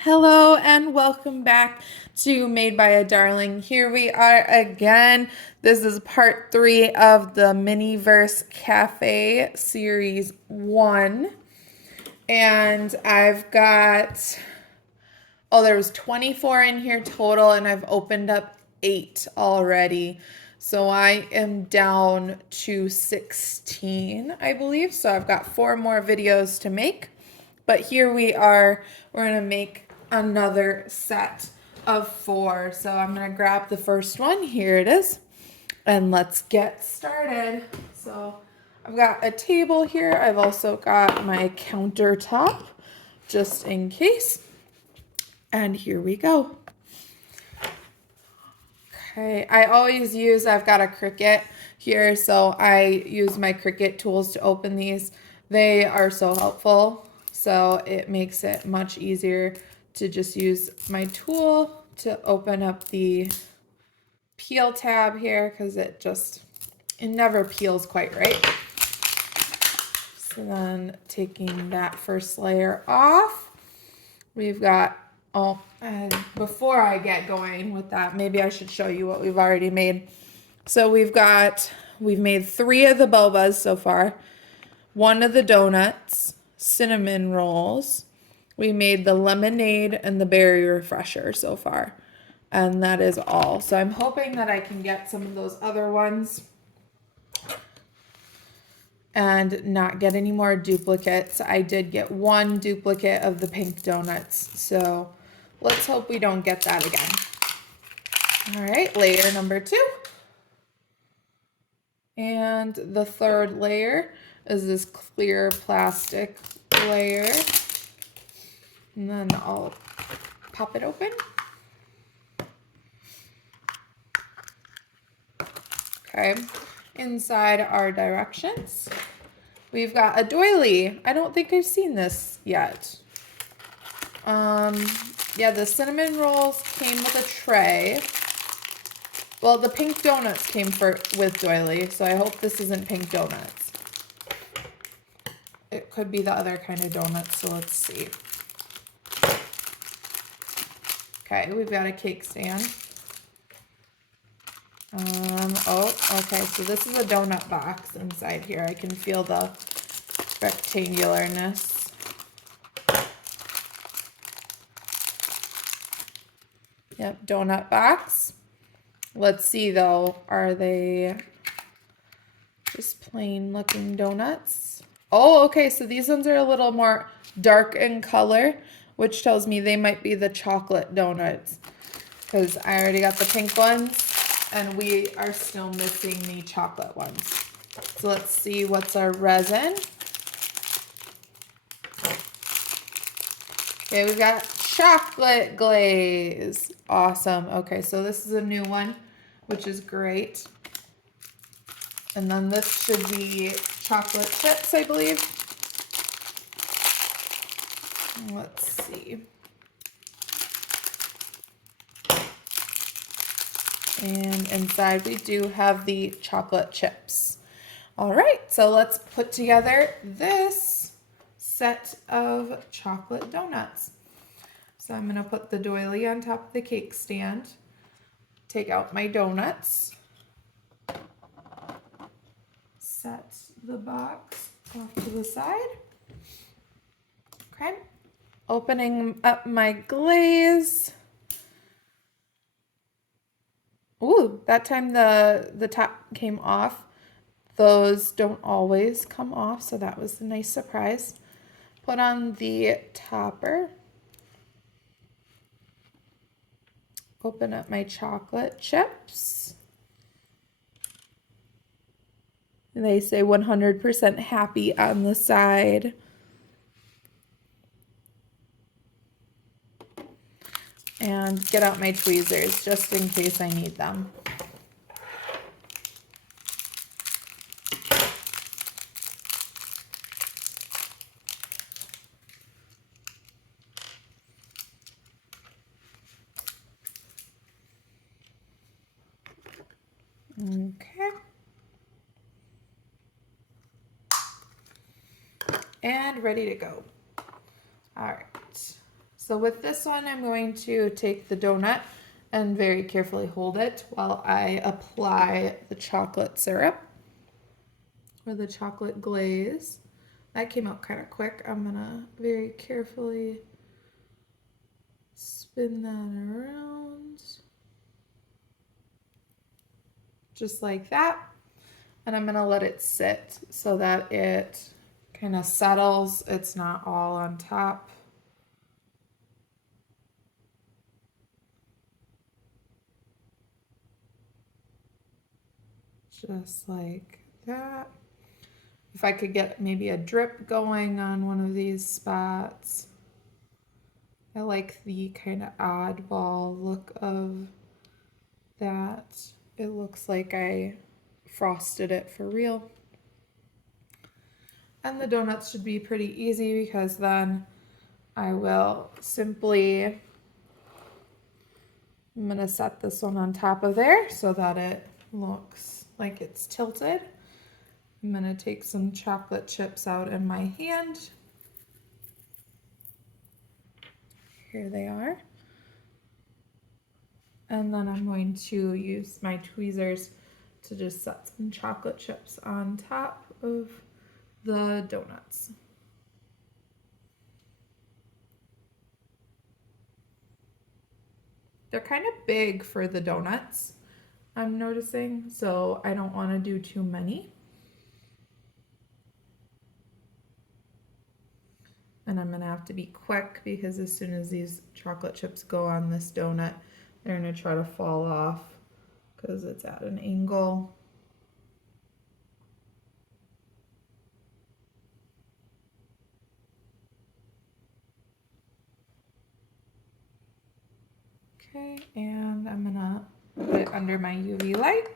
Hello and welcome back to Made by a Darling. Here we are again. This is part 3 of the Miniverse Cafe Series 1. And I've got, there was 24 in here total, and I've opened up 8 already. So I am down to 16, I believe. So I've got 4 more videos to make. But here we are. We're going to make another set of 4. So I'm going to grab the first one. Here it is. And let's get started. So I've got a table here. I've also got my countertop just in case. And here we go. Okay, I've got a Cricut here, so I use my Cricut tools to open these. They are so helpful, so it makes it much easier to just use my tool to open up the peel tab here, because it never peels quite right. So then taking that first layer off, we've got, and before I get going with that, maybe I should show you what we've already made. So we've made 3 of the bobas so far, 1 of the donuts, cinnamon rolls. We made the lemonade and the berry refresher so far. And that is all. So I'm hoping that I can get some of those other ones and not get any more duplicates. I did get 1 duplicate of the pink donuts, so let's hope we don't get that again. All right, layer number 2. And the third layer is this clear plastic layer. And then I'll pop it open. Okay, inside are directions. We've got a doily. I don't think I've seen this yet. Yeah, the cinnamon rolls came with a tray. Well, the pink donuts came with doily, so I hope this isn't pink donuts. It could be the other kind of donuts, so let's see. Okay, we've got a cake stand. Okay, so this is a donut box inside here. I can feel the rectangularness. Yep, donut box. Let's see though, are they just plain looking donuts? Oh, okay, so these ones are a little more dark in color, which tells me they might be the chocolate donuts, because I already got the pink ones and we are still missing the chocolate ones. So let's see what's our resin. Okay, we've got chocolate glaze. Awesome. Okay, so this is a new one, which is great. And then this should be chocolate chips, I believe. Let's see. And inside we do have the chocolate chips. All right, so let's put together this set of chocolate donuts. So I'm gonna put the doily on top of the cake stand, take out my donuts, set the box off to the side. Okay, opening up my glaze. Ooh, that time the top came off. Those don't always come off, so that was a nice surprise. Put on the topper. Open up my chocolate chips. They say 100% happy on the side. And get out my tweezers just in case I need them. Okay. And ready to go. All right. So with this one, I'm going to take the donut and very carefully hold it while I apply the chocolate syrup or the chocolate glaze. That came out kind of quick. I'm gonna very carefully spin that around just like that. And I'm gonna let it sit so that it kind of settles. It's not all on top. Just like that. If I could get maybe a drip going on one of these spots. I like the kind of oddball look of that. It looks like I frosted it for real. And the donuts should be pretty easy because then I will simply, I'm gonna set this one on top of there so that it looks like it's tilted. I'm gonna take some chocolate chips out in my hand. Here they are. And then I'm going to use my tweezers to just set some chocolate chips on top of the donuts. They're kind of big for the donuts, I'm noticing, so I don't want to do too many. And I'm gonna have to be quick because as soon as these chocolate chips go on this donut, they're gonna try to fall off because it's at an angle. Okay, and I'm gonna put it under my UV light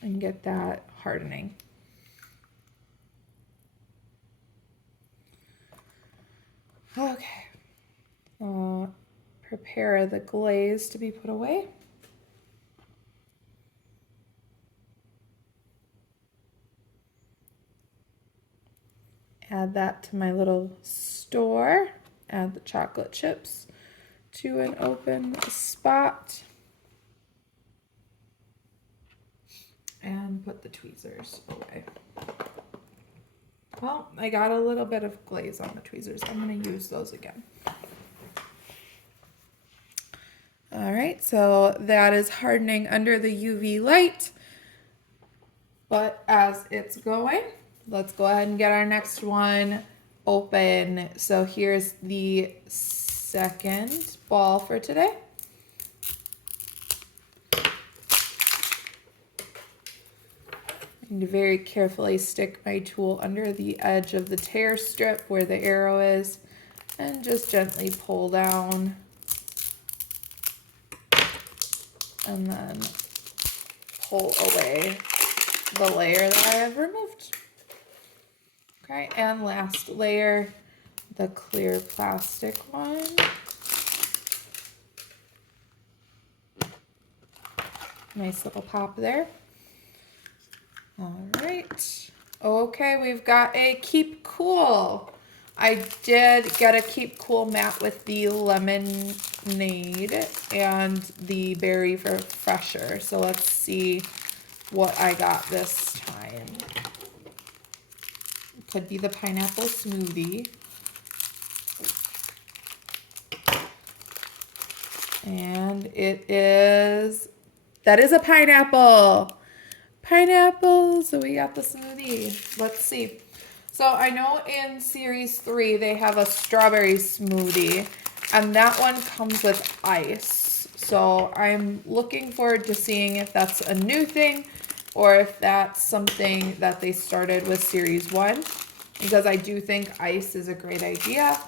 and get that hardening. Okay, prepare the glaze to be put away. Add that to my little store. Add the chocolate chips to an open spot. And put the tweezers away. Well, I got a little bit of glaze on the tweezers. I'm going to use those again. All right, so that is hardening under the UV light. But as it's going, let's go ahead and get our next one open. So here's the second ball for today. And very carefully stick my tool under the edge of the tear strip where the arrow is and just gently pull down and then pull away the layer that I have removed. Okay, and last layer, the clear plastic one. Nice little pop there. All right. Okay, we've got a Keep Cool. I did get a Keep Cool mat with the lemonade and the berry refresher. So let's see what I got this time. It could be the pineapple smoothie. And that is a pineapple. Pineapple. So we got the smoothie. Let's see. So I know in series 3 they have a strawberry smoothie and that one comes with ice. So I'm looking forward to seeing if that's a new thing or if that's something that they started with series 1, because I do think ice is a great idea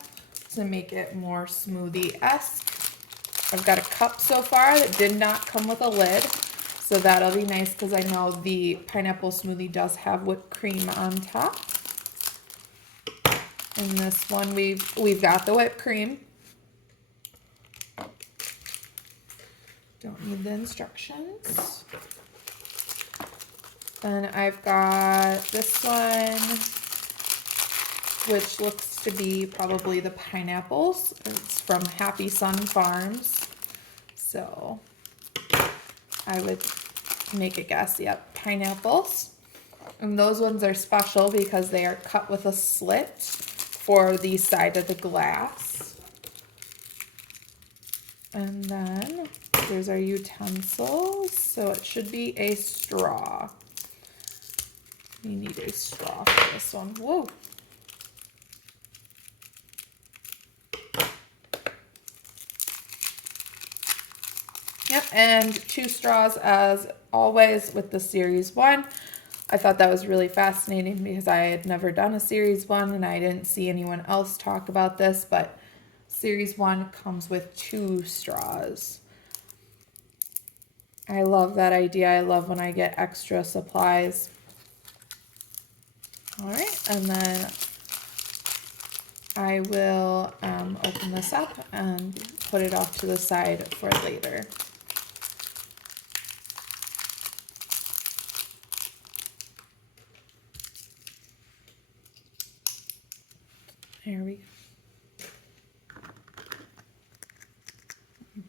to make it more smoothie-esque. I've got a cup so far that did not come with a lid. So that'll be nice because I know the pineapple smoothie does have whipped cream on top. In this one, we've got the whipped cream. Don't need the instructions. Then I've got this one, which looks to be probably the pineapples. It's from Happy Sun Farms. So I would make a guess. Yep, pineapples. And those ones are special because they are cut with a slit for the side of the glass. And then there's our utensils. So it should be a straw. We need a straw for this one. Whoa. Yep, and 2 straws as always with the Series 1. I thought that was really fascinating because I had never done a Series 1 and I didn't see anyone else talk about this, but Series 1 comes with 2 straws. I love that idea. I love when I get extra supplies. All right, and then I will open this up and put it off to the side for later. There we go.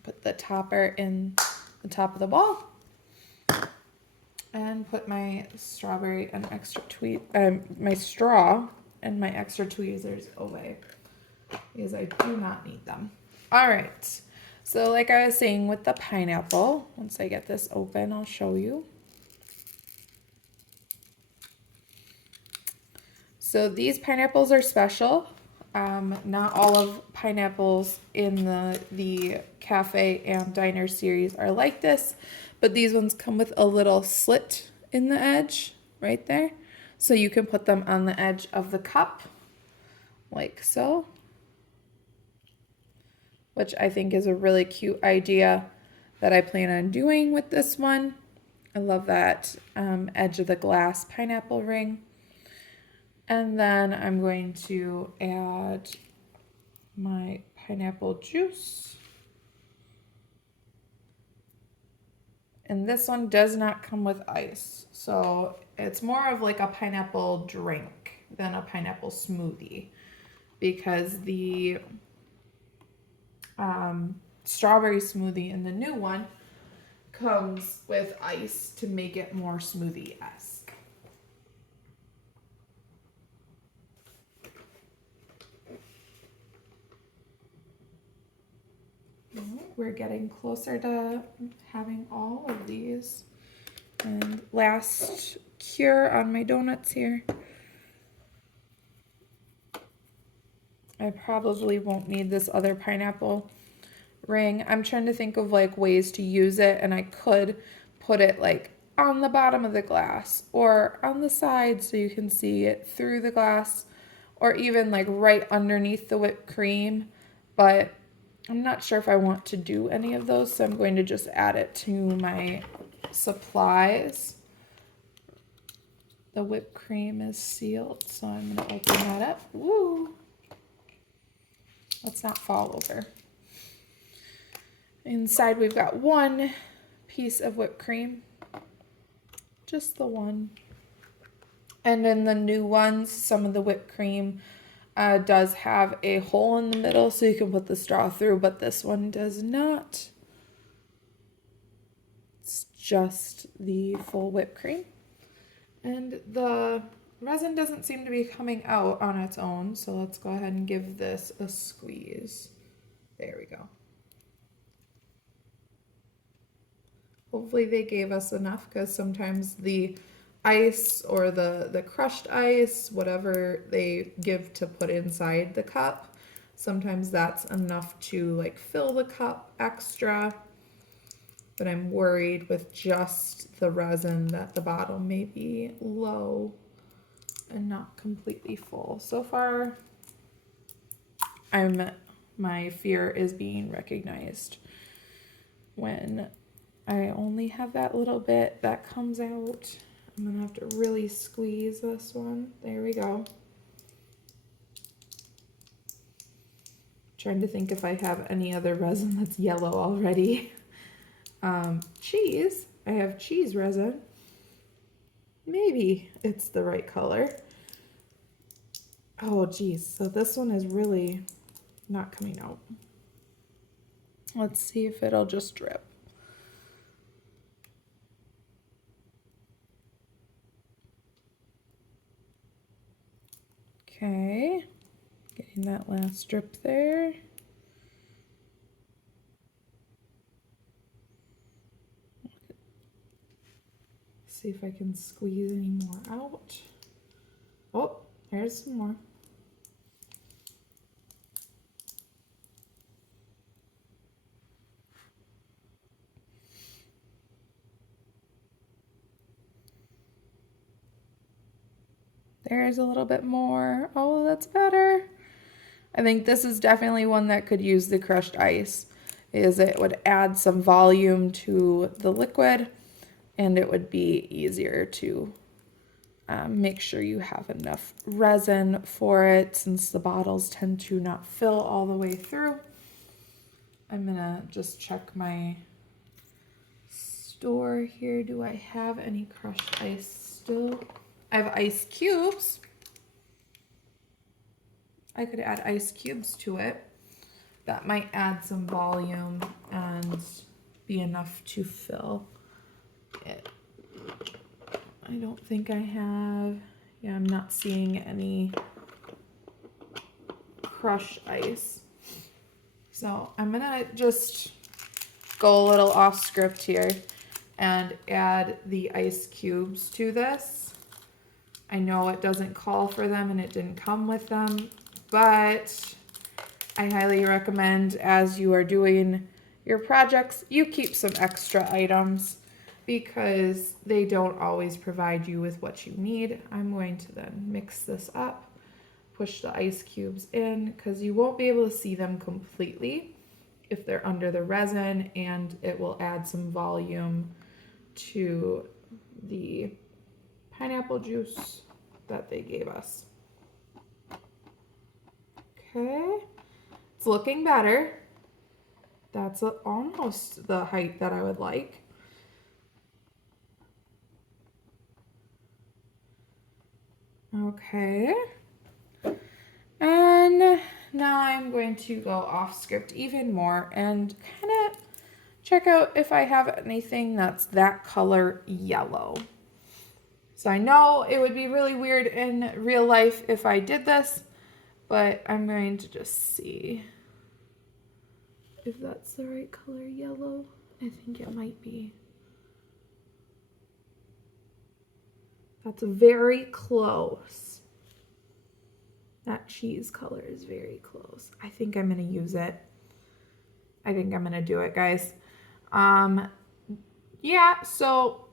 Put the topper in the top of the bowl and put my strawberry and extra my straw and my extra tweezers away because I do not need them. All right, so like I was saying with the pineapple, once I get this open, I'll show you. So these pineapples are special. Not all of pineapples in the cafe and diner series are like this, but these ones come with a little slit in the edge right there. So you can put them on the edge of the cup like so, which I think is a really cute idea that I plan on doing with this one. I love that edge of the glass pineapple ring. And then I'm going to add my pineapple juice. And this one does not come with ice. So it's more of like a pineapple drink than a pineapple smoothie because the strawberry smoothie in the new one comes with ice to make it more smoothie-esque. We're getting closer to having all of these. And last cure on my donuts here. I probably won't need this other pineapple ring. I'm trying to think of like ways to use it, and I could put it like on the bottom of the glass or on the side so you can see it through the glass, or even like right underneath the whipped cream, but I'm not sure if I want to do any of those, so I'm going to just add it to my supplies. The whipped cream is sealed, so I'm going to open that up. Woo! Let's not fall over. Inside we've got 1 piece of whipped cream. Just the one. And in the new ones, some of the whipped cream does have a hole in the middle so you can put the straw through, but this one does not. It's just the full whipped cream. And the resin doesn't seem to be coming out on its own, so let's go ahead and give this a squeeze. There we go. Hopefully they gave us enough, because sometimes the ice or the crushed ice, whatever they give to put inside the cup, sometimes that's enough to like fill the cup extra. But I'm worried with just the resin that the bottom may be low and not completely full. So far, my fear is being recognized when I only have that little bit that comes out. I'm gonna have to really squeeze this one. There we go. Trying to think if I have any other resin that's yellow already. Cheese. I have cheese resin. Maybe it's the right color. Oh, geez. So this one is really not coming out. Let's see if it'll just drip. Okay. Getting that last drip there. See if I can squeeze any more out. Oh, there's some more. There's a little bit more. Oh, that's better. I think this is definitely one that could use the crushed ice, is it would add some volume to the liquid and it would be easier to make sure you have enough resin for it since the bottles tend to not fill all the way through. I'm gonna just check my store here. Do I have any crushed ice still? I have ice cubes. I could add ice cubes to it. That might add some volume and be enough to fill it. I don't think I have, yeah, I'm not seeing any crushed ice. So I'm gonna just go a little off script here and add the ice cubes to this. I know it doesn't call for them and it didn't come with them, but I highly recommend as you are doing your projects, you keep some extra items because they don't always provide you with what you need. I'm going to then mix this up, push the ice cubes in because you won't be able to see them completely if they're under the resin, and it will add some volume to the pineapple juice that they gave us. Okay, it's looking better. That's almost the height that I would like. Okay. And now I'm going to go off script even more and kind of check out if I have anything that's that color yellow. So I know it would be really weird in real life if I did this, but I'm going to just see if that's the right color yellow. I think it might be. That's very close. That cheese color is very close. I think I'm going to use it. I think I'm going to do it, guys. Yeah, so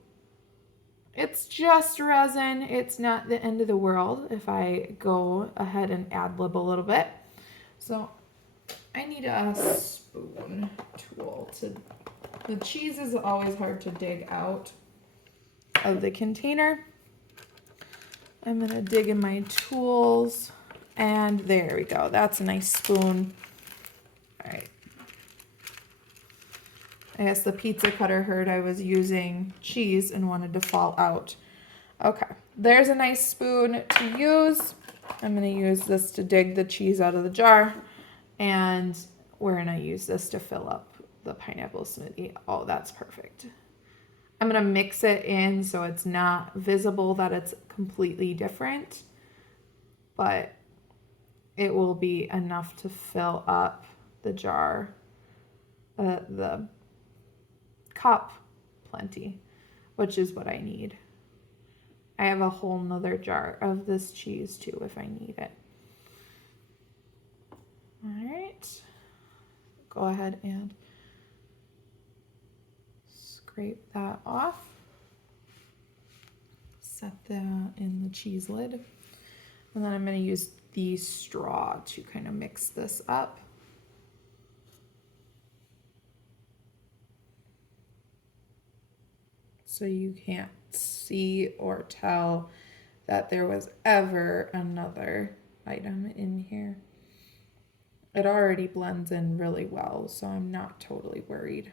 it's just resin. It's not the end of the world if I go ahead and ad-lib a little bit. So I need a spoon tool to, the cheese is always hard to dig out of the container. I'm gonna dig in my tools and there we go. That's a nice spoon. All right. I guess the pizza cutter heard I was using cheese and wanted to fall out. Okay, there's a nice spoon to use. I'm gonna use this to dig the cheese out of the jar, and we're gonna use this to fill up the pineapple smoothie. Oh, that's perfect. I'm gonna mix it in so it's not visible that it's completely different, but it will be enough to fill up the jar, the cup plenty, which is what I need. I have a whole nother jar of this cheese too if I need it. All right, go ahead and scrape that off. Set that in the cheese lid. And then I'm going to use the straw to kind of mix this up. So you can't see or tell that there was ever another item in here. It already blends in really well, so I'm not totally worried.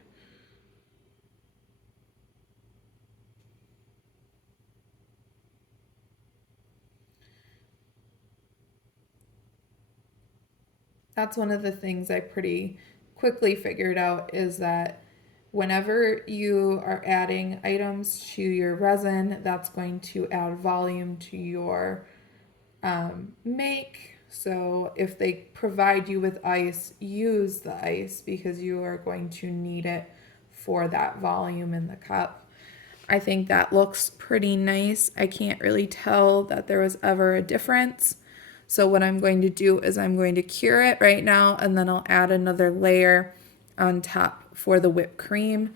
that's one of the things I pretty quickly figured out is that whenever you are adding items to your resin, that's going to add volume to your make. So if they provide you with ice, use the ice because you are going to need it for that volume in the cup. I think that looks pretty nice. I can't really tell that there was ever a difference. So what I'm going to do is I'm going to cure it right now, and then I'll add another layer on top for the whipped cream.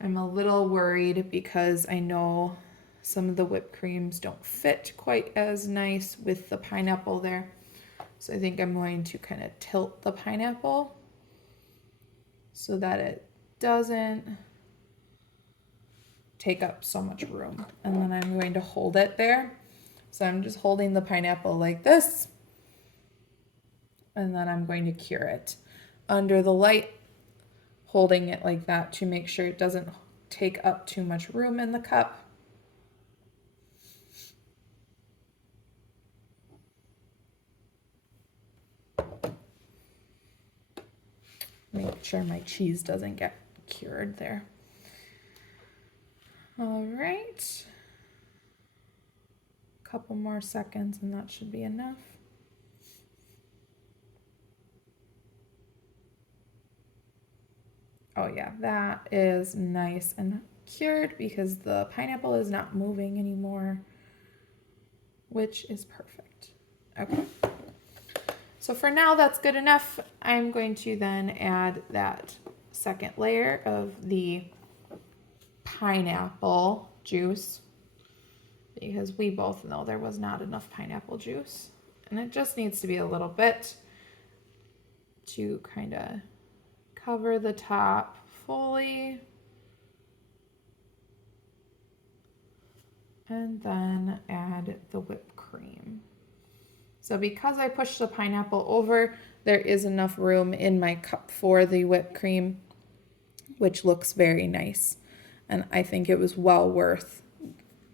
I'm a little worried because I know some of the whipped creams don't fit quite as nice with the pineapple there. So I think I'm going to kind of tilt the pineapple so that it doesn't take up so much room. And then I'm going to hold it there. So I'm just holding the pineapple like this. And then I'm going to cure it under the light, holding it like that to make sure it doesn't take up too much room in the cup. Make sure my cheese doesn't get cured there. All right. A couple more seconds and that should be enough. Oh yeah, that is nice and cured because the pineapple is not moving anymore, which is perfect. Okay. So for now, that's good enough. I'm going to then add that second layer of the pineapple juice because we both know there was not enough pineapple juice. And it just needs to be a little bit to kind of cover the top fully. And then add the whipped cream. So because I pushed the pineapple over, there is enough room in my cup for the whipped cream, which looks very nice. And I think it was well worth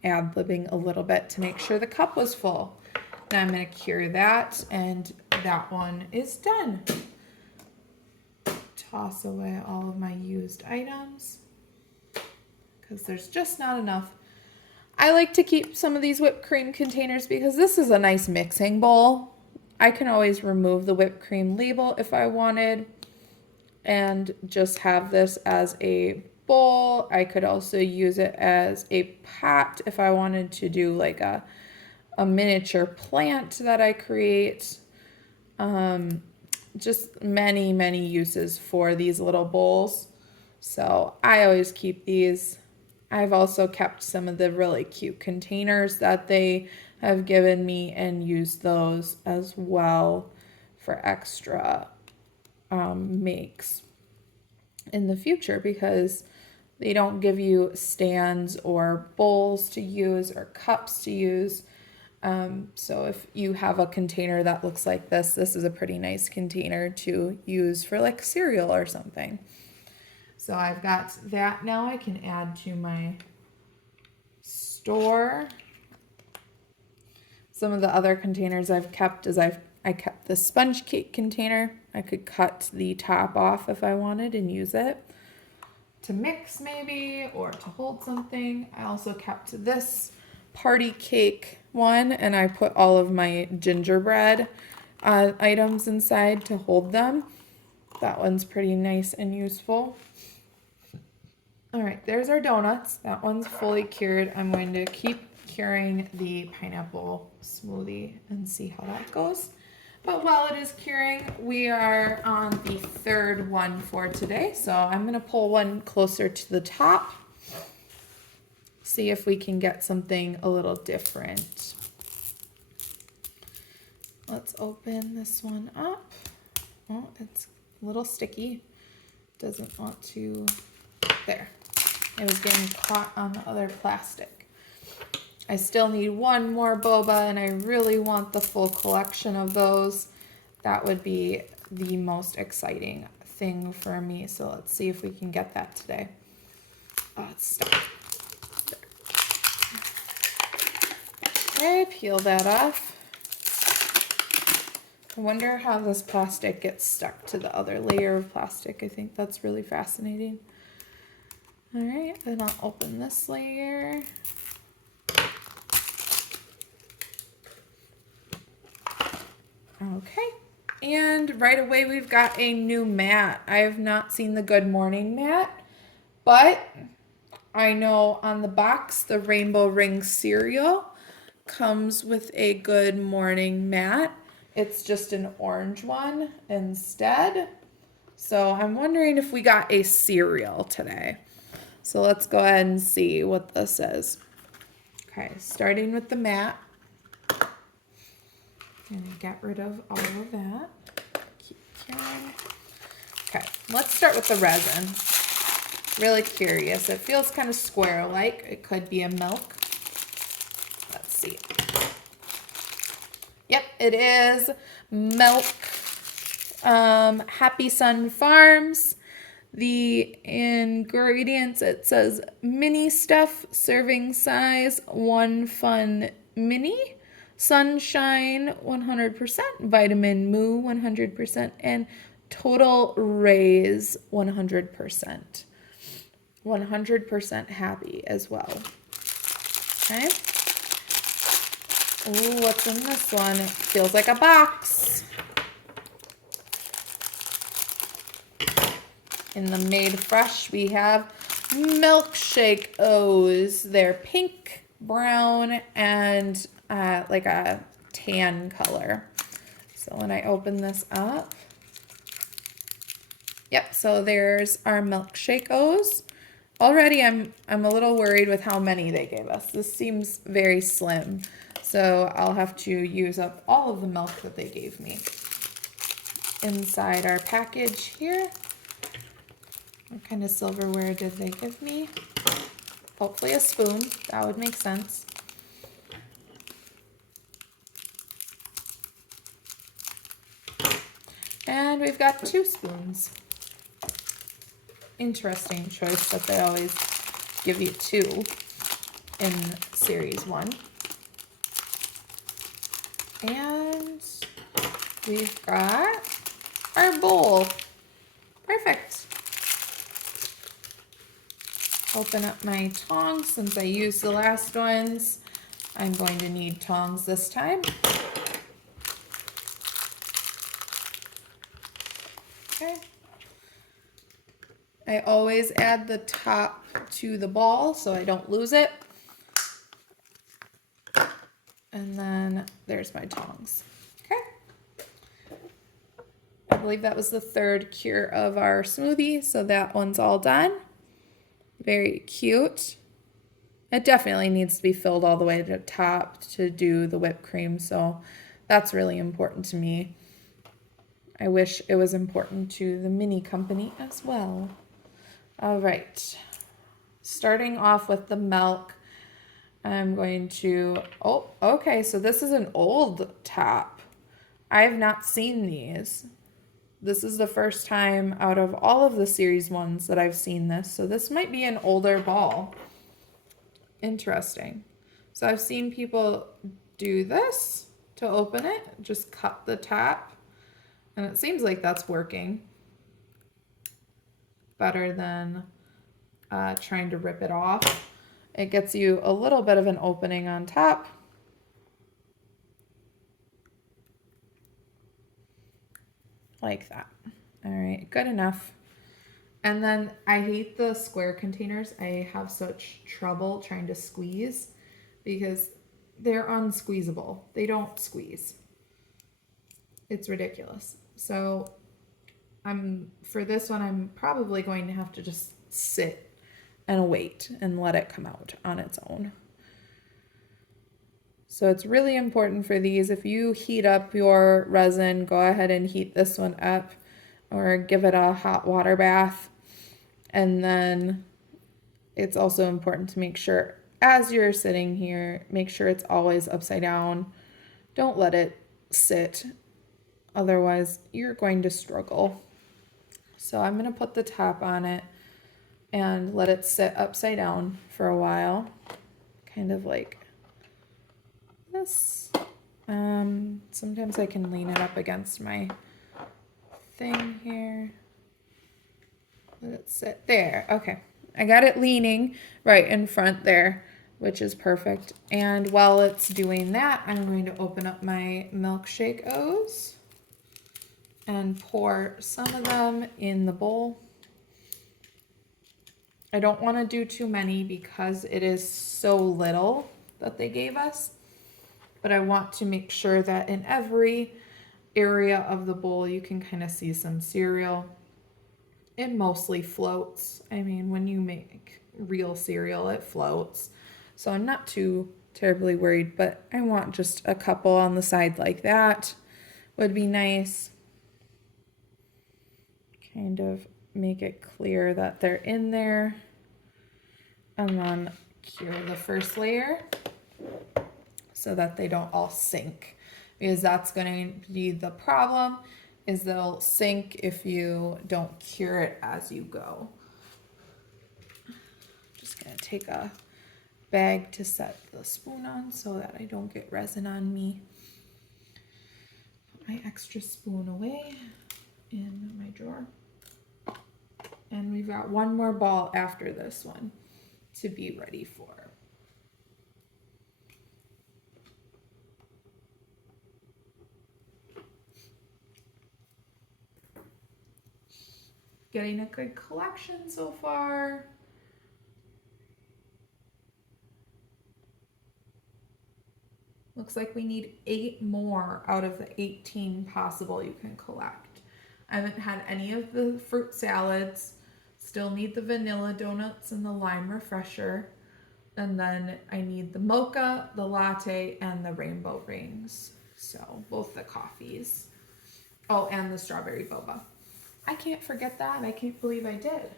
ad-libbing a little bit to make sure the cup was full. Now I'm going to cure that, and that one is done. Toss away all of my used items because there's just not enough. I like to keep some of these whipped cream containers because this is a nice mixing bowl. I can always remove the whipped cream label if I wanted and just have this as a bowl. I could also use it as a pot if I wanted to do like a miniature plant that I create. Just many, many uses for these little bowls. So I always keep these. I've also kept some of the really cute containers that they have given me and used those as well for extra makes in the future because they don't give you stands or bowls to use or cups to use. So if you have a container that looks like this is a pretty nice container to use for like cereal or something. So I've got that now. I can add to my store. Some of the other containers I've kept is I kept the sponge cake container. I could cut the top off if I wanted and use it to mix maybe or to hold something. I also kept this party cake one and I put all of my gingerbread items inside to hold them. That one's pretty nice and useful. All right, there's our donuts. That one's fully cured. I'm going to keep curing the pineapple smoothie and see how that goes. But while it is curing, we are on the third one for today. So I'm going to pull one closer to the top. See if we can get something a little different. Let's open this one up. Oh, it's a little sticky. Doesn't want to, there. It was getting caught on the other plastic. I still need one more boba and I really want the full collection of those. That would be the most exciting thing for me. So let's see if we can get that today. Let's stop. Okay, peel that off. I wonder how this plastic gets stuck to the other layer of plastic. I think that's really fascinating. All right, then I'll open this layer. Okay, and right away we've got a new mat. I have not seen the Good Morning mat, but I know on the box the Rainbow Ring cereal comes with a Good Morning mat. It's just an orange one instead. So I'm wondering if we got a cereal today. So let's go ahead and see what this is. Okay, starting with the mat. Gonna get rid of all of that. Keep carrying. Okay, let's start with the resin. Really curious. It feels kind of square-like. It could be a milk. Let's see. Yep, it is milk. Happy Sun Farms. The ingredients, it says mini stuff, serving size, one fun mini, sunshine 100%, vitamin moo 100%, and total raise 100%. 100% happy as well. Okay. Ooh, what's in this one? It feels like a box. In the Made Fresh, we have Milkshake O's. They're pink, brown, and like a tan color. So when I open this up, yep, so there's our Milkshake O's. Already I'm a little worried with how many they gave us. This seems very slim. So I'll have to use up all of the milk that they gave me. Inside our package here, what kind of silverware did they give me? Hopefully a spoon. That would make sense. And we've got 2 spoons. Interesting choice that they always give you 2 in series 1. And we've got our bowl. Perfect. Open up my tongs. Since I used the last ones, I'm going to need tongs this time. Okay. I always add the top to the ball so I don't lose it. And then there's my tongs. Okay. I believe that was the 3rd cure of our smoothie, so that one's all done. Very cute. It definitely needs to be filled all the way to the top to do the whipped cream, so that's really important to me. I wish it was important to the mini company as well. All right. Starting off with the milk, I'm going to, oh, okay, so this is an old top. I have not seen these. This is the first time out of all of the series ones that I've seen this, so this might be an older ball. Interesting. So I've seen people do this to open it, just cut the top, and it seems like that's working better than trying to rip it off. It gets you a little bit of an opening on top. Like that. All right, good enough. And then I hate the square containers. I have such trouble trying to squeeze because they're unsqueezable. They don't squeeze. It's ridiculous. So for this one, I'm probably going to have to just sit and wait and let it come out on its own. So it's really important for these. If you heat up your resin, go ahead and heat this one up or give it a hot water bath. And then it's also important to make sure as you're sitting here, make sure it's always upside down. Don't let it sit. Otherwise, you're going to struggle. So I'm going to put the top on it and let it sit upside down for a while. Kind of like this. Sometimes I can lean it up against my thing here. Let it sit there. Okay. I got it leaning right in front there, which is perfect. And while it's doing that, I'm going to open up my milkshake O's and pour some of them in the bowl. I don't want to do too many because it is so little that they gave us, but I want to make sure that in every area of the bowl you can kind of see some cereal. It mostly floats. I mean, when you make real cereal, it floats. So I'm not too terribly worried, but I want just a couple on the side like that would be nice. Kind of make it clear that they're in there. And then cure the first layer so that they don't all sink, because that's going to be the problem, is they'll sink if you don't cure it as you go. Just gonna take a bag to set the spoon on so that I don't get resin on me. Put my extra spoon away in my drawer. And we've got one more ball after this one to be ready for. Getting a good collection so far. Looks like we need 8 more out of the 18 possible you can collect. I haven't had any of the fruit salads. Still need the vanilla donuts and the lime refresher. And then I need the mocha, the latte, and the rainbow rings. So both the coffees. Oh, and the strawberry boba. I can't forget that. I can't believe I did.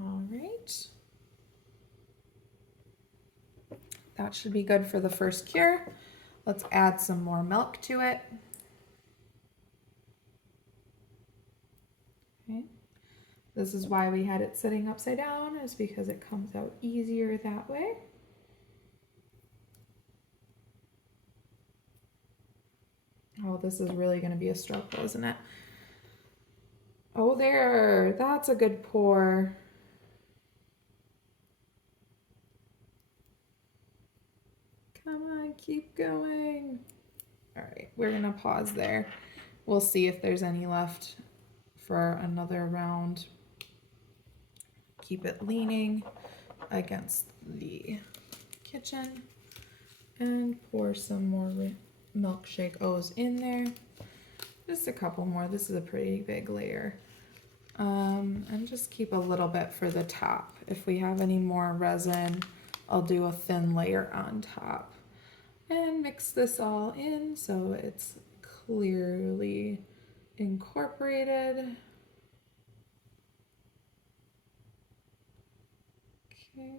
All right. That should be good for the first cure. Let's add some more milk to it. Okay. This is why we had it sitting upside down, is because it comes out easier that way. Oh, this is really going to be a struggle, isn't it? Oh, there. That's a good pour. Come on, keep going. All right, we're going to pause there. We'll see if there's any left for another round. Keep it leaning against the kitchen and pour some more milkshake O's in there. Just a couple more. This is a pretty big layer. And just keep a little bit for the top. If we have any more resin, I'll do a thin layer on top. And mix this all in so it's clearly incorporated. Okay.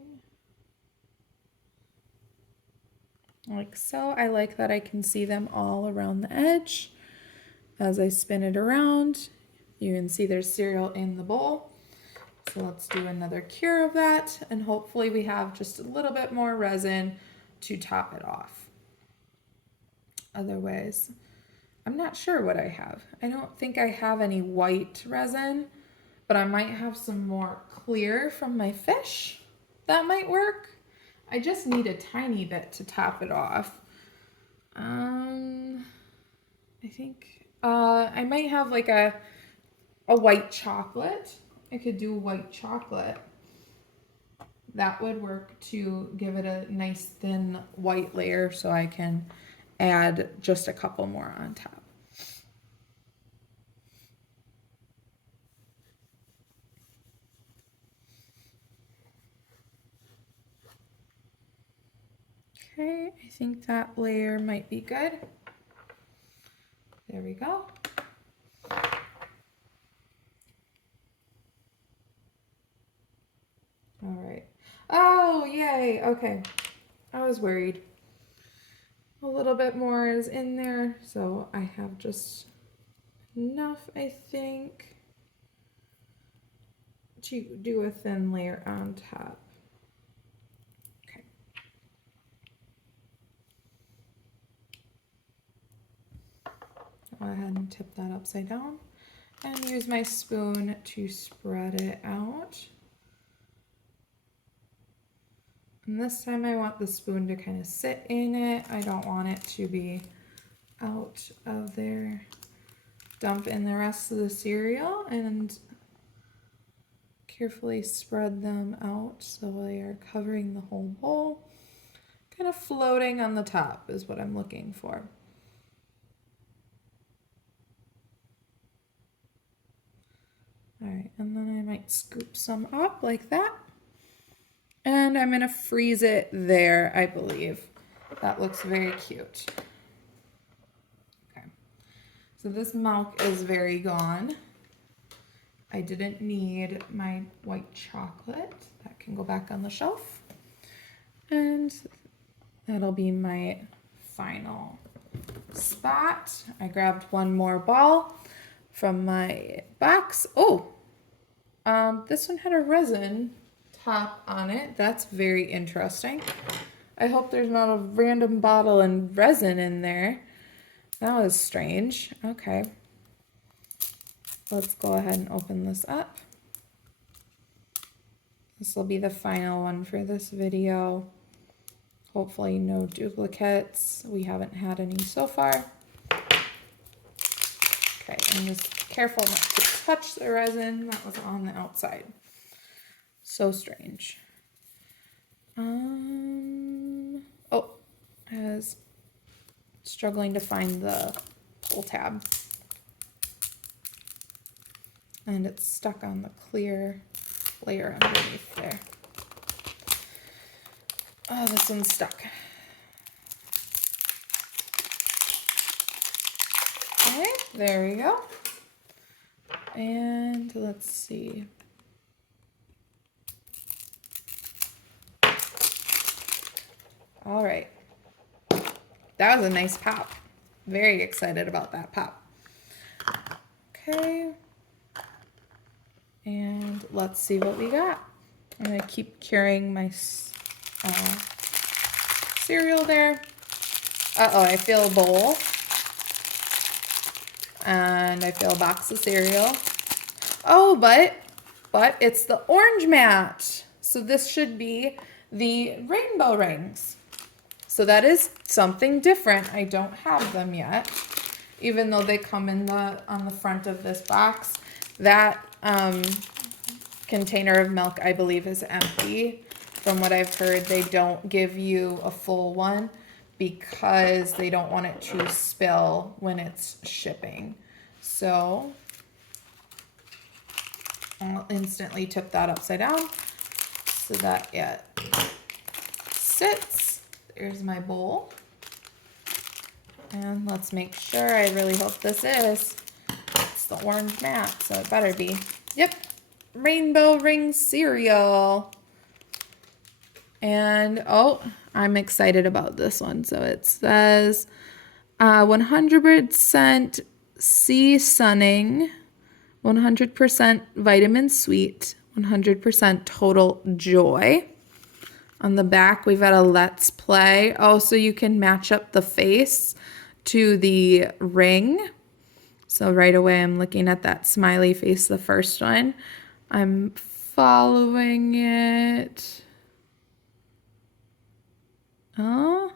Like so. I like that I can see them all around the edge. As I spin it around, you can see there's cereal in the bowl. So let's do another cure of that, and hopefully we have just a little bit more resin to top it off. Otherwise, I'm not sure what I have. I don't think I have any white resin, but I might have some more clear from my fish. That might work. I just need a tiny bit to top it off. I think I might have like a white chocolate. I could do white chocolate. That would work to give it a nice thin white layer so I can add just a couple more on top. Okay, I think that layer might be good. There we go. All right. Oh, yay. Okay. I was worried. A little bit more is in there, so I have just enough, I think, to do a thin layer on top. Okay. Go ahead and tip that upside down and use my spoon to spread it out. And this time I want the spoon to kind of sit in it. I don't want it to be out of there. Dump in the rest of the cereal and carefully spread them out so they are covering the whole bowl. Kind of floating on the top is what I'm looking for. All right, and then I might scoop some up like that. And I'm gonna freeze it there, I believe. That looks very cute. Okay, so this milk is very gone. I didn't need my white chocolate. That can go back on the shelf. And that'll be my final spot. I grabbed one more ball from my box. Oh, this one had a resin top on it. That's very interesting. I hope there's not a random bottle and resin in there. That was strange. Okay. Let's go ahead and open this up. This will be the final one for this video. Hopefully no duplicates. We haven't had any so far. Okay, and just careful not to touch the resin that was on the outside. So strange. Oh, I was struggling to find the pull tab. And it's stuck on the clear layer underneath there. Oh, this one's stuck. Okay, there we go. And let's see. All right. That was a nice pop. Very excited about that pop. Okay. And let's see what we got. I'm going to keep curing my cereal there. Uh-oh, I feel a bowl. And I feel a box of cereal. Oh, but it's the orange mat. So this should be the rainbow rings. So that is something different. I don't have them yet, even though they come in on the front of this box. That container of milk, I believe, is empty. From what I've heard, they don't give you a full one because they don't want it to spill when it's shipping. So I'll instantly tip that upside down so that it sits. There's my bowl. And let's make sure, I really hope this is. It's the orange mat, so it better be. Yep, rainbow ring cereal. And, oh, I'm excited about this one. So it says 100% sea sunning, 100% vitamin sweet, 100% total joy. On the back, we've got a let's play. Oh, so you can match up the face to the ring. So right away, I'm looking at that smiley face, the first one. I'm following it. Oh.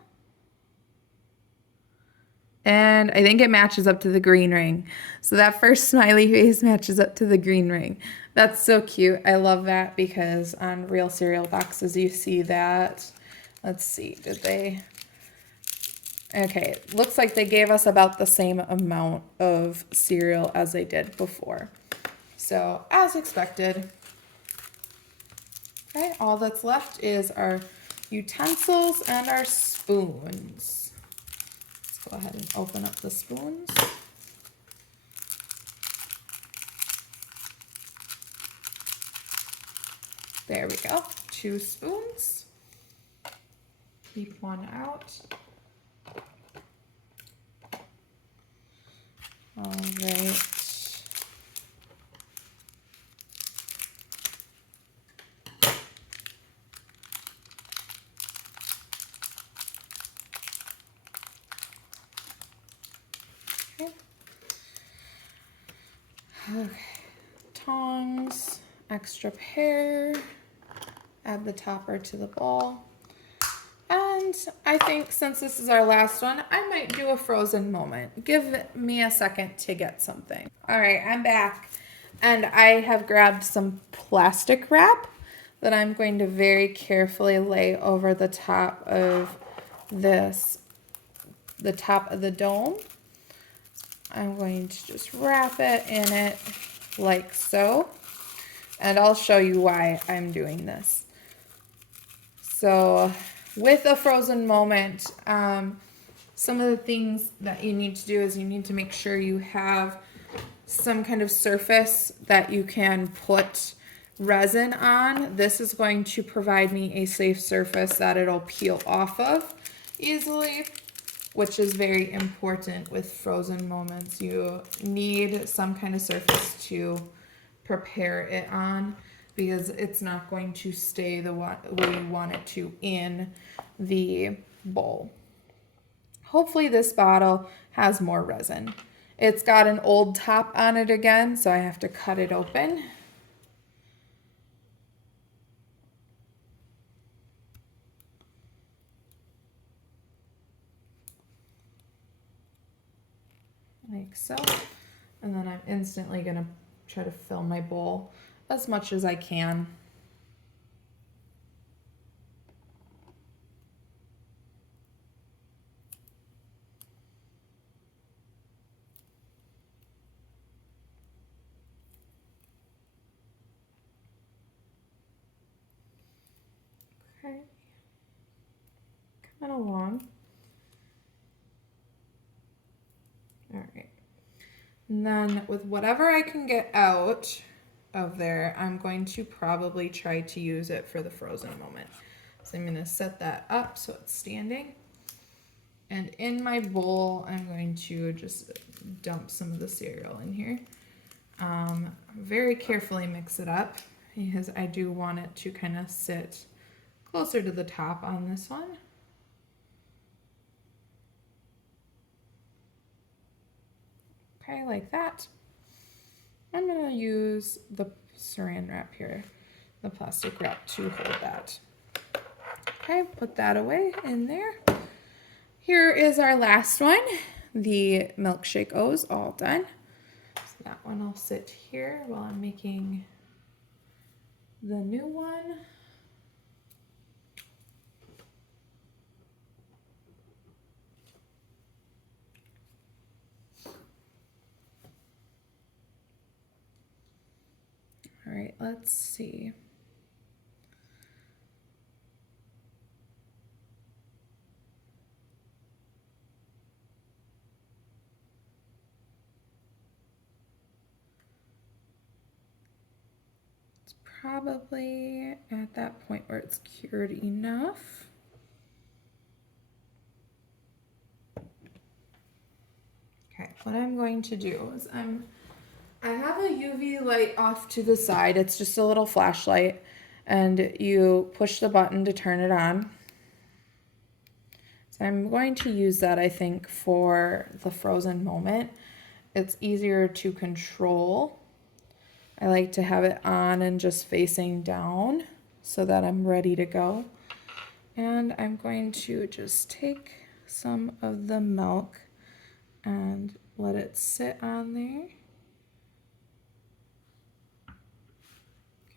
And I think it matches up to the green ring. So that first smiley face matches up to the green ring. That's so cute. I love that because on real cereal boxes you see that. Let's see, did they? Okay, looks like they gave us about the same amount of cereal as they did before. So as expected. Okay, all that's left is our utensils and our spoons. Go ahead and open up the spoons. There we go. 2 spoons. Keep one out. All right. Okay. Okay. Tongs, extra pair, add the topper to the bowl. And I think since this is our last one, I might do a frozen moment. Give me a second to get something. All right, I'm back. And I have grabbed some plastic wrap that I'm going to very carefully lay over the top of this, the top of the dome. I'm going to just wrap it in it like so. And I'll show you why I'm doing this. So with a frozen moment, some of the things that you need to do is you need to make sure you have some kind of surface that you can put resin on. This is going to provide me a safe surface that it'll peel off of easily, which is very important with frozen moments. You need some kind of surface to prepare it on because it's not going to stay the way you want it to in the bowl. Hopefully this bottle has more resin. It's got an old top on it again, so I have to cut it open. Like so. And then I'm instantly gonna try to fill my bowl as much as I can. Okay. Coming along. All right. And then with whatever I can get out of there, I'm going to probably try to use it for the frozen moment. So I'm going to set that up so it's standing. And in my bowl, I'm going to just dump some of the cereal in here. Very carefully mix it up because I do want it to kind of sit closer to the top on this one. Okay, like that. I'm going to use the saran wrap here, the plastic wrap to hold that. Okay, put that away in there. Here is our last one, the milkshake O's, all done. So that one will sit here while I'm making the new one. All right, let's see. It's probably at that point where it's cured enough. Okay, what I'm going to do is I have a UV light off to the side. It's just a little flashlight, and you push the button to turn it on. So I'm going to use that, I think, for the frozen moment. It's easier to control. I like to have it on and just facing down so that I'm ready to go. And I'm going to just take some of the milk and let it sit on there.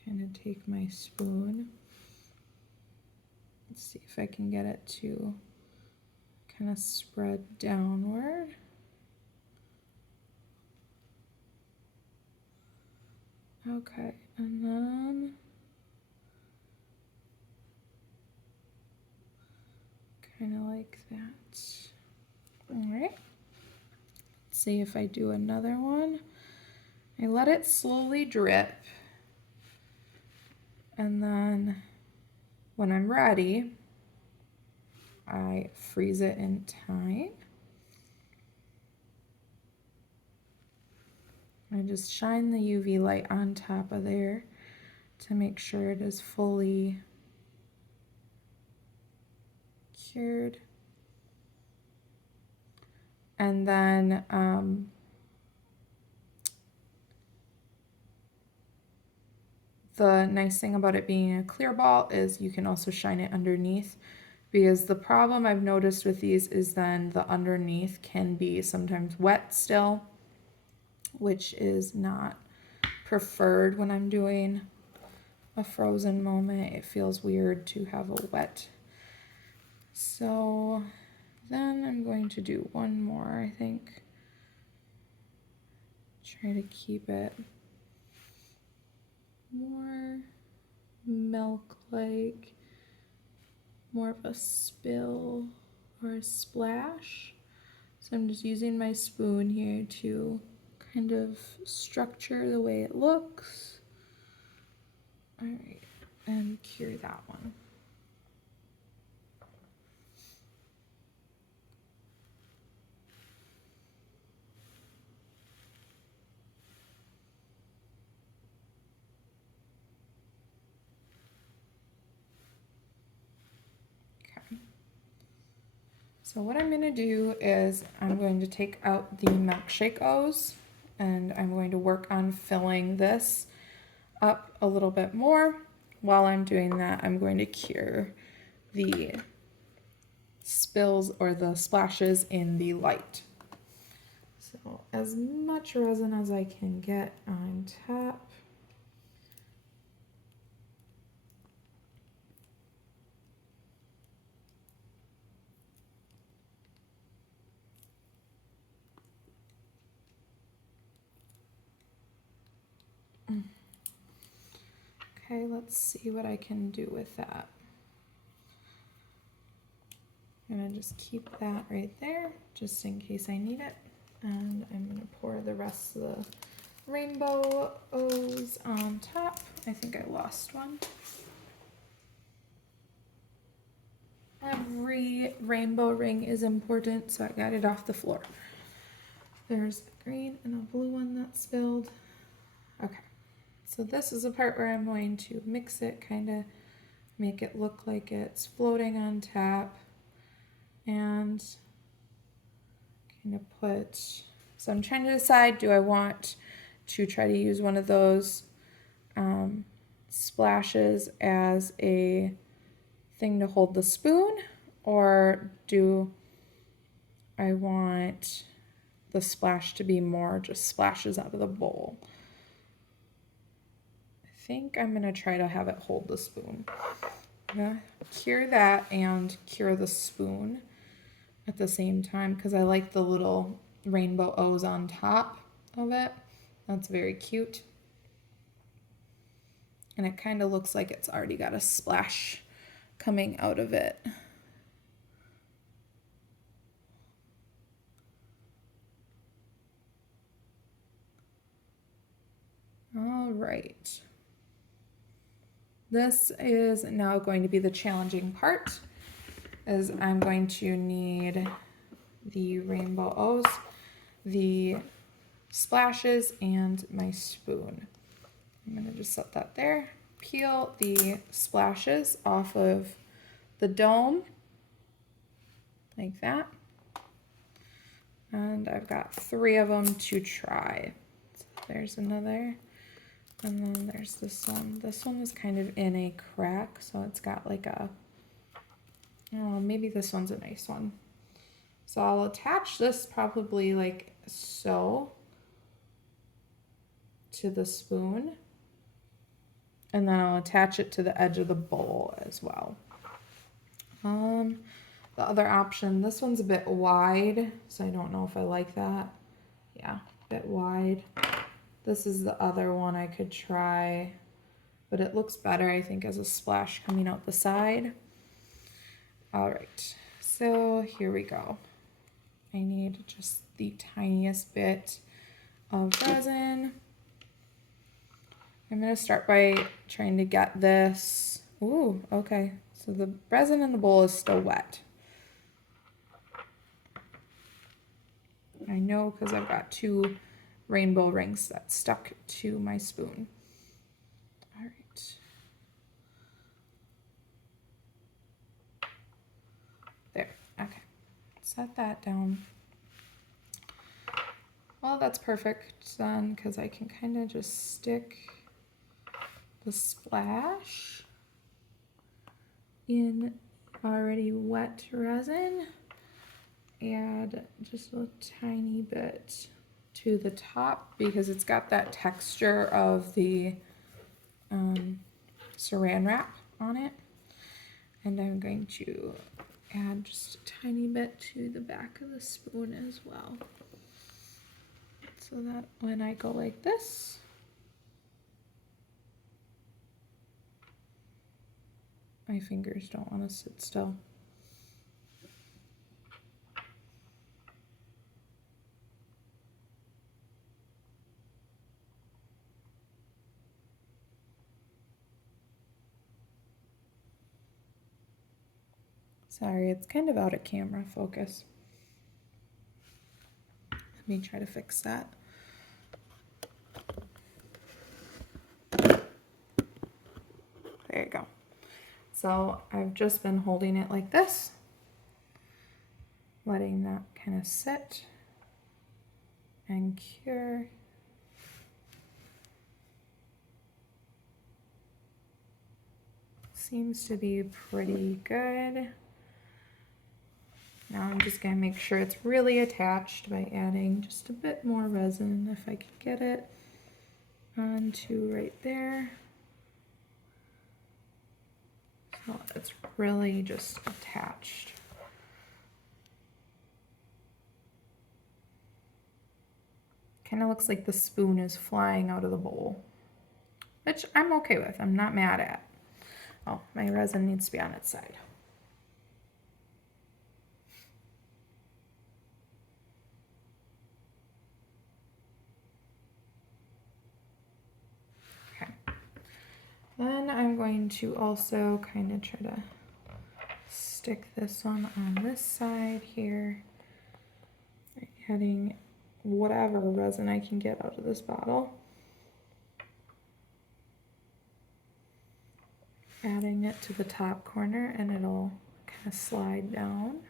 Kind of take my spoon. Let's see if I can get it to kind of spread downward. Okay, and then kind of like that. All right. Let's see if I do another one. I let it slowly drip. And then when I'm ready, I freeze it in time. I just shine the UV light on top of there to make sure it is fully cured. And then the nice thing about it being a clear ball is you can also shine it underneath, because the problem I've noticed with these is then the underneath can be sometimes wet still, which is not preferred when I'm doing a frozen moment. It feels weird to have a wet. So then I'm going to do one more, I think. Try to keep it more milk-like, more of a spill or a splash. So I'm just using my spoon here to kind of structure the way it looks. All right, and cure that one. So what I'm going to do is I'm going to take out the milkshake O's, and I'm going to work on filling this up a little bit more. While I'm doing that, I'm going to cure the spills or the splashes in the light. So as much resin as I can get on top. Okay, let's see what I can do with that. I'm gonna just keep that right there, just in case I need it. And I'm gonna pour the rest of the rainbow O's on top. I think I lost one. Every rainbow ring is important, so I got it off the floor. There's a green and a blue one that spilled. Okay. So this is the part where I'm going to mix it, kind of make it look like it's floating on top, and kind of put, so I'm trying to decide, do I want to try to use one of those splashes as a thing to hold the spoon, or do I want the splash to be more just splashes out of the bowl? I think I'm going to try to have it hold the spoon. I'm going to cure that and cure the spoon at the same time, because I like the little rainbow O's on top of it. That's very cute. And it kind of looks like it's already got a splash coming out of it. All right. This is now going to be the challenging part, as I'm going to need the rainbow O's, the splashes, and my spoon. I'm going to just set that there. Peel the splashes off of the dome like that. And I've got 3 of them to try. So there's another. And then there's this one. This one is kind of in a crack, so it's got like a, oh, maybe this one's a nice one. So I'll attach this probably like so to the spoon, and then I'll attach it to the edge of the bowl as well. The other option, this one's a bit wide, so I don't know if I like that. Yeah, a bit wide. This is the other one I could try, but it looks better, I think, as a splash coming out the side. All right, so here we go. I need just the tiniest bit of resin. I'm gonna start by trying to get this. Ooh, okay. So the resin in the bowl is still wet. I know because I've got 2 rainbow rings that stuck to my spoon. All right. There, okay. Set that down. Well, that's perfect then, because I can kind of just stick the splash in already wet resin. Add just a tiny bit to the top because it's got that texture of the saran wrap on it. And I'm going to add just a tiny bit to the back of the spoon as well. So that when I go like this, my fingers don't want to sit still. Sorry, it's kind of out of camera focus. Let me try to fix that. There you go. So I've just been holding it like this, letting that kind of sit and cure. Seems to be pretty good. Now I'm just going to make sure it's really attached by adding just a bit more resin if I can get it onto right there. So it's really just attached. Kind of looks like the spoon is flying out of the bowl, which I'm okay with. I'm not mad at. Oh, my resin needs to be on its side. Then I'm going to also kind of try to stick this one on this side here, adding whatever resin I can get out of this bottle. Adding it to the top corner and it'll kind of slide down.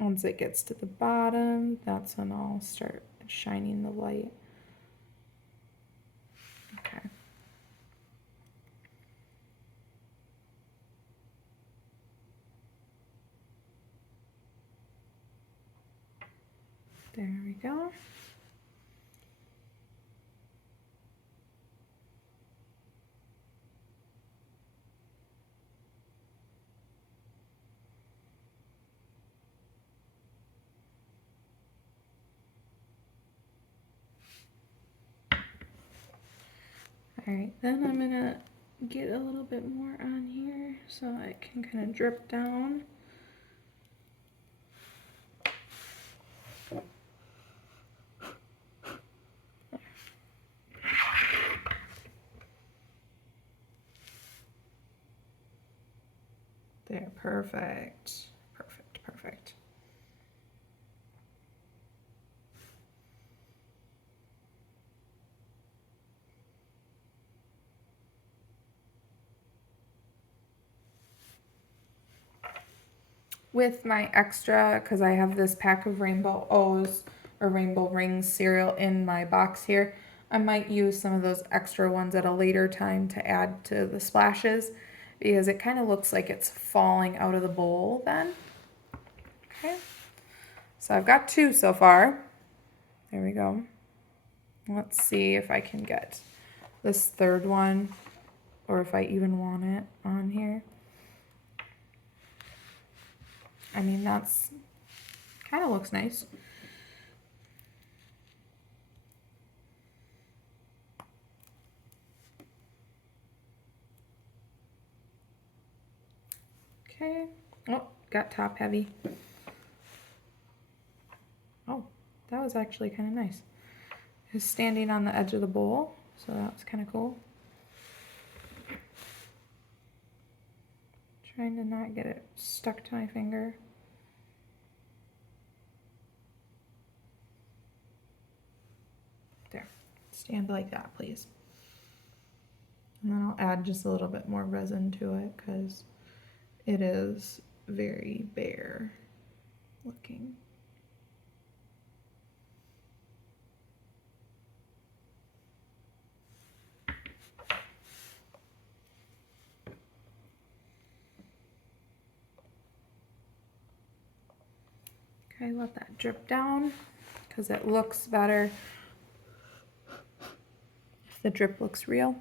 Once it gets to the bottom, that's when I'll start shining the light. Okay. There we go. All right, then I'm gonna get a little bit more on here so it can kind of drip down. There, perfect, perfect, perfect. With my extra, because I have this pack of Rainbow O's or Rainbow Rings cereal in my box here, I might use some of those extra ones at a later time to add to the splashes because it kind of looks like it's falling out of the bowl then. Okay, so I've got 2 so far. There we go. Let's see if I can get this 3rd one or if I even want it on here. I mean, that's kind of looks nice. Okay. Oh, got top heavy. Oh, that was actually kind of nice. It's standing on the edge of the bowl, so that was kind of cool. Trying to not get it stuck to my finger. There, stand like that, please. And then I'll add just a little bit more resin to it because it is very bare looking. Okay, let that drip down because it looks better if the drip looks real.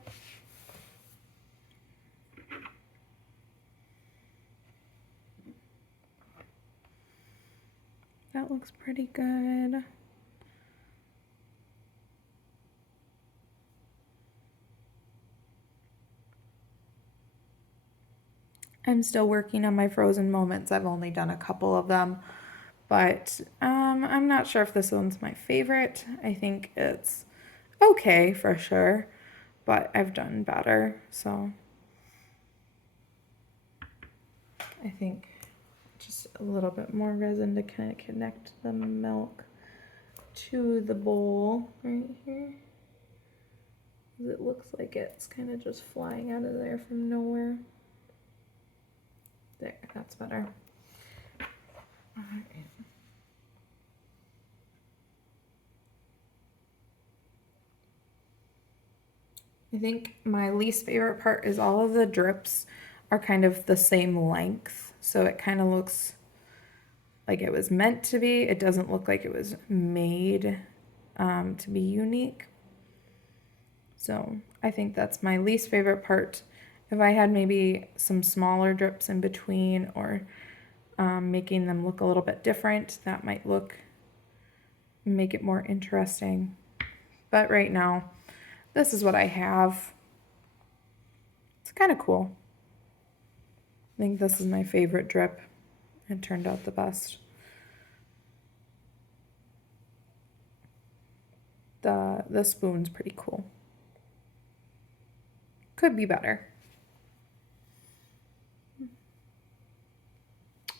That looks pretty good. I'm still working on my frozen moments. I've only done a couple of them, but I'm not sure if this one's my favorite. I think it's okay for sure, but I've done better, so I think just a little bit more resin to kind of connect the milk to the bowl right here. It looks like it's kind of just flying out of there from nowhere. There, that's better. All right. I think my least favorite part is all of the drips are kind of the same length. So it kind of looks like it was meant to be. It doesn't look like it was made to be unique. So I think that's my least favorite part. If I had maybe some smaller drips in between or making them look a little bit different, that might make it more interesting. But right now, this is what I have. It's kind of cool. I think this is my favorite drip. It turned out the best. The spoon's pretty cool. Could be better.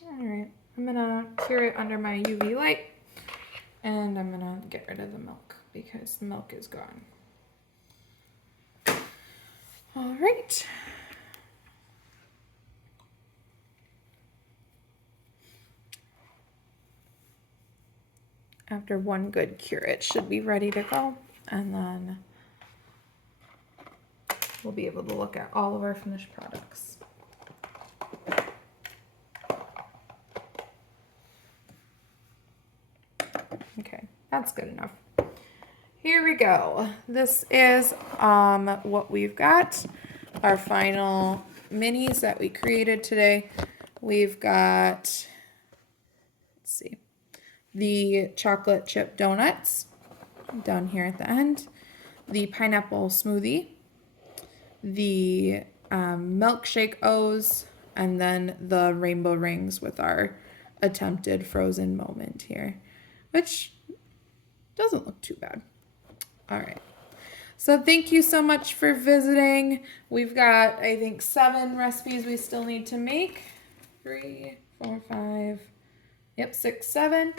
All right, I'm gonna cure it under my UV light, and I'm gonna get rid of the milk because the milk is gone. All right. After one good cure, it should be ready to go, and then we'll be able to look at all of our finished products. Okay, that's good enough. Here we go. This is what we've got. Our final minis that we created today. We've got, let's see, the chocolate chip donuts down here at the end, the pineapple smoothie, the milkshake O's, and then the rainbow rings with our attempted frozen moment here, which doesn't look too bad. All right. So thank you so much for visiting. We've got, I think, 7 recipes we still need to make. 3, 4, 5, yep, 6, 7.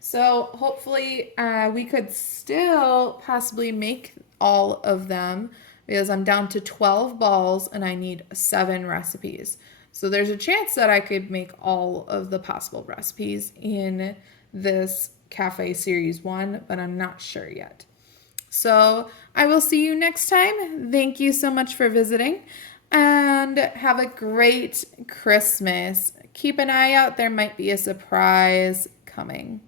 So hopefully we could still possibly make all of them because I'm down to 12 balls and I need 7 recipes. So there's a chance that I could make all of the possible recipes in this Cafe Series 1, but I'm not sure yet. So I will see you next time. Thank you so much for visiting and have a great Christmas. Keep an eye out. There might be a surprise coming.